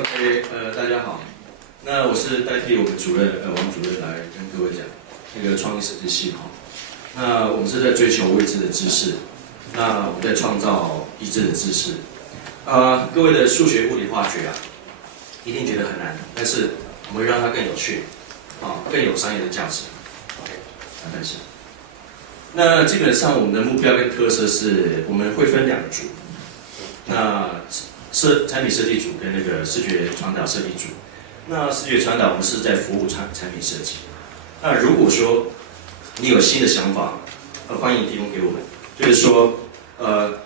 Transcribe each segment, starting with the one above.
OK，大家好，那我是代替我们主任王主任来跟各位讲那个创意设计系哈。那我们是在追求未知的知识，那我们在创造已知的知识。各位的数学、物理、化学啊，一定觉得很难，但是我们会让它更有趣，更有商业的价值。OK， 来看一下。那基本上我们的目标跟特色是，我们会分两个组，那产品设计组跟那个视觉传导设计组。那视觉传导我们是在服务产品设计。那如果说你有新的想法，欢迎提供给我们。就是说，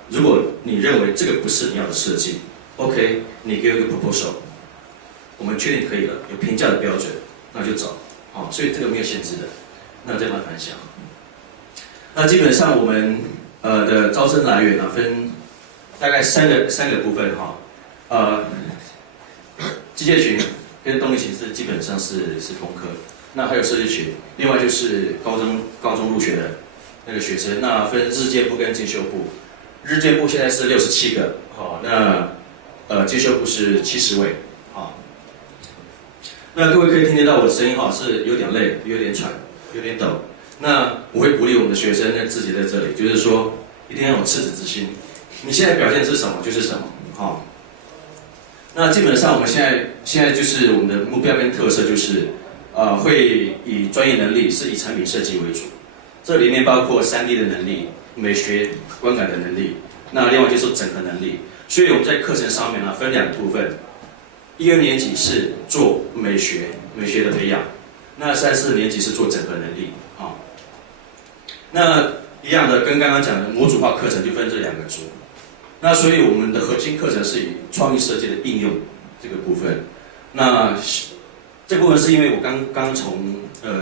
如果你认为这个不是你要的设计 ，OK， 你给我一个 proposal， 我们确定可以了，有评价的标准，那就走。所以这个没有限制的。那再麻烦一下。那基本上我们的招生来源分大概三个部分哈。机械群跟动力形式基本上是工科，那还有设计群，另外就是高中入学的那个学生，那分日间部跟进修部。日间部现在是67个，那进修部是70位，那各位可以听得到我的声音是有点累，有点喘，有点抖。那我会鼓励我们的学生自己在这里，就是说一定要有赤子之心。你现在表现是什么就是什么，那基本上我们现在就是我们的目标跟特色就是，会以专业能力是以产品设计为主，这里面包括3D 的能力、美学观感的能力，那另外就是整合能力。所以我们在课程上面分2个部分，1、2年级是做美学的培养，那3、4年级是做整合能力。那一样的，跟刚刚讲的模组化课程就分这2个组。那所以我们的核心课程是以创意设计的应用这个部分。那这部分是因为我刚从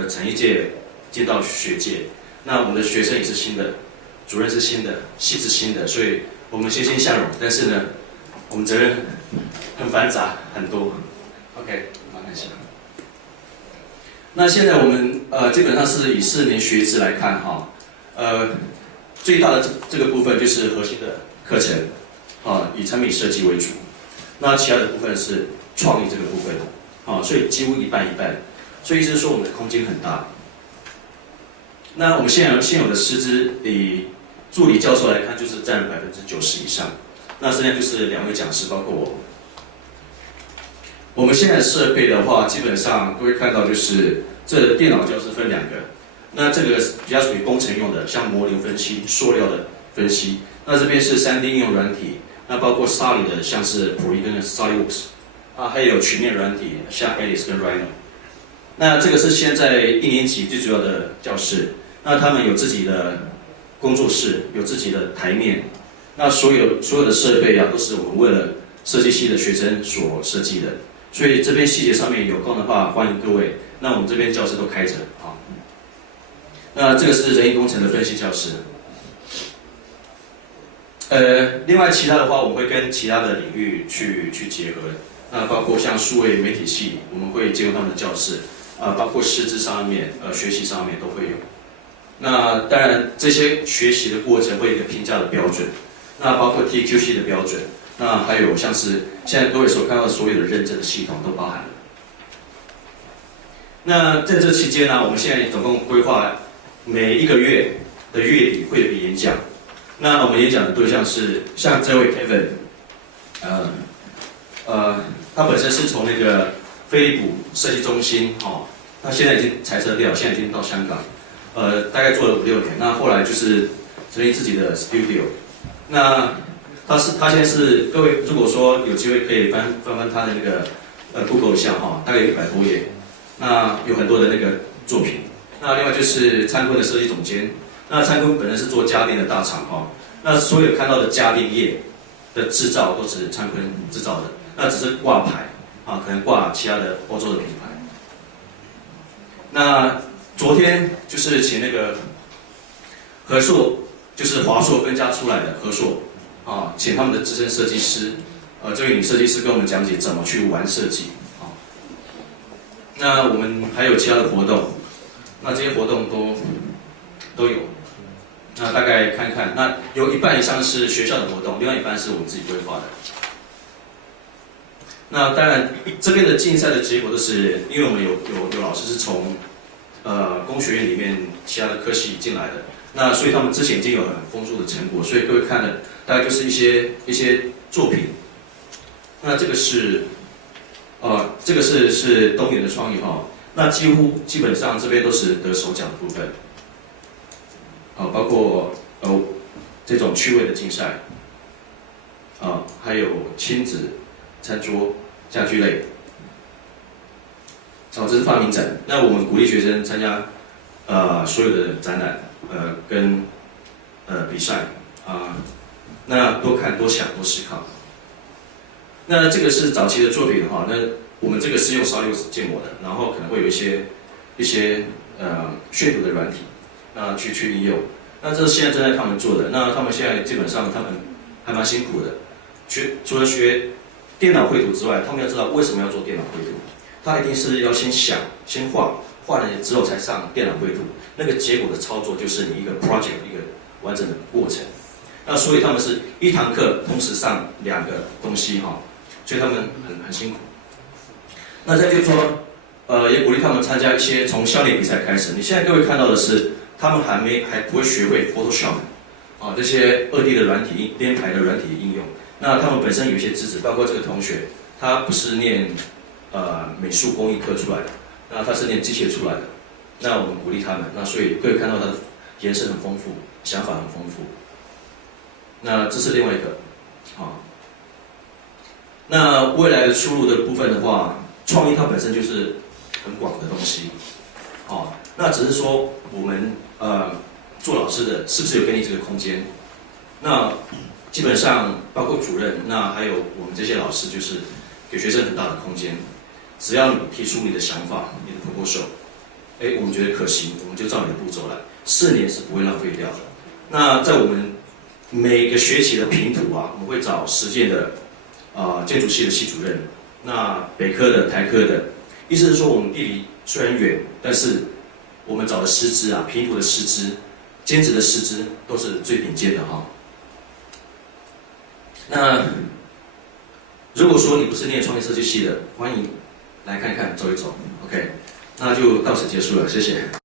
产业界接到学界，那我们的学生也是新的，主任是新的，系是新的，所以我们欣欣向荣。但是呢，我们责任很繁杂很多。OK， 麻烦一下。那现在我们基本上是以4年学制来看最大的这个部分就是核心的课程，以产品设计为主。那其他的部分是创意这个部分，所以几乎一半一半。所以意思是说我们的空间很大。那我们现有的师资以助理教授来看，就是占90%以上。那剩下就是2位讲师，包括我。我们现在设备的话，基本上各位看到就是这电脑教室分2个。那这个比较属于工程用的，像模流分析、塑料的分析。那这边是3D 应用软体，那包括 Solid 的，像是 Pro 跟 SolidWorks， 还有曲面软体，像 Alice 跟 Rhino。那这个是现在1年级最主要的教室，那他们有自己的工作室，有自己的台面。那所有的设备都是我们为了设计系的学生所设计的。所以这边细节上面有空的话，欢迎各位。那我们这边教室都开着那这个是人因工程的分析教室。另外其他的话，我们会跟其他的领域去结合。那包括像数位媒体系，我们会结合他们的教室，包括师资上面、学习上面都会有。那当然这些学习的过程会有一个评价的标准，那包括 TQC 的标准，那还有像是现在各位所看到的所有的认证的系统都包含了。那在这期间呢，我们现在总共规划每1个月的月底会有一个演讲。那我们演讲的对象是像这位 Kevin， 他本身是从那个飞利浦设计中心他现在已经裁撤掉，现在已经到香港，大概做了5、6年。那后来就是成立自己的 studio。那他现在是各位如果说有机会可以翻他的那个Google 一下大概有100多页，那有很多的那个作品。那另外就是灿坤的设计总监，那灿坤本身是做家电的大厂那所有看到的家电业的制造都是灿坤制造的，那只是挂牌可能挂其他的欧洲的品牌。那昨天就是请那个和硕，就是华硕分家出来的和硕请他们的资深设计师，这位女设计师跟我们讲解怎么去玩设计那我们还有其他的活动。那这些活动都有，那大概看看，那有1半以上是学校的活动，另外1半是我们自己规划的。那当然，这边的竞赛的结果都是因为我们有老师是从工学院里面其他的科系进来的，那所以他们之前已经有很丰硕的成果，所以各位看的大概就是一些作品。那这个是东元的创意哈，那基本上这边都是得首奖的部分，包括这种趣味的竞赛，还有亲子餐桌家具类。这是发明展。那我们鼓励学生参加所有的展览，跟比赛那多看、多想、多思考。那这个是早期的作品哈，那我们这个是用烧釉建模的，然后可能会有一些渲图的软体，那去应用。那这是现在正在他们做的。那他们现在基本上他们还蛮辛苦的，除了学电脑绘图之外，他们要知道为什么要做电脑绘图。他一定是要先想、先画了之后才上电脑绘图，那个结果的操作就是你一个 project 一个完整的过程。那所以他们是一堂课同时上2个东西哈，所以他们很辛苦。那再就是说，也鼓励他们参加一些从校内比赛开始。你现在各位看到的是，他们还不会学会 Photoshop 这些2D 的软体、编排的软体应用。那他们本身有一些知识，包括这个同学，他不是念美术工艺科出来的，那他是念机械出来的，那我们鼓励他们，那所以各位看到他的颜色很丰富，想法很丰富。那这是另外一个，那未来的出路的部分的话，创意它本身就是很广的东西，那只是说我们做老师的是不是有给你这个空间？那基本上包括主任，那还有我们这些老师，就是给学生很大的空间。只要你提出你的想法、你的 proposal， 我们觉得可行，我们就照你的步骤来，4年是不会浪费掉的。那在我们每个学期的评图我们会找实践的建筑系的系主任，那北科的、台科的，意思是说我们地理虽然远，但是我们找的师资评图的师资、兼职的师资都是最顶尖的哈。那如果说你不是念创意设计系的，欢迎来看一看、走一走 ，OK， 那就到此结束了，谢谢。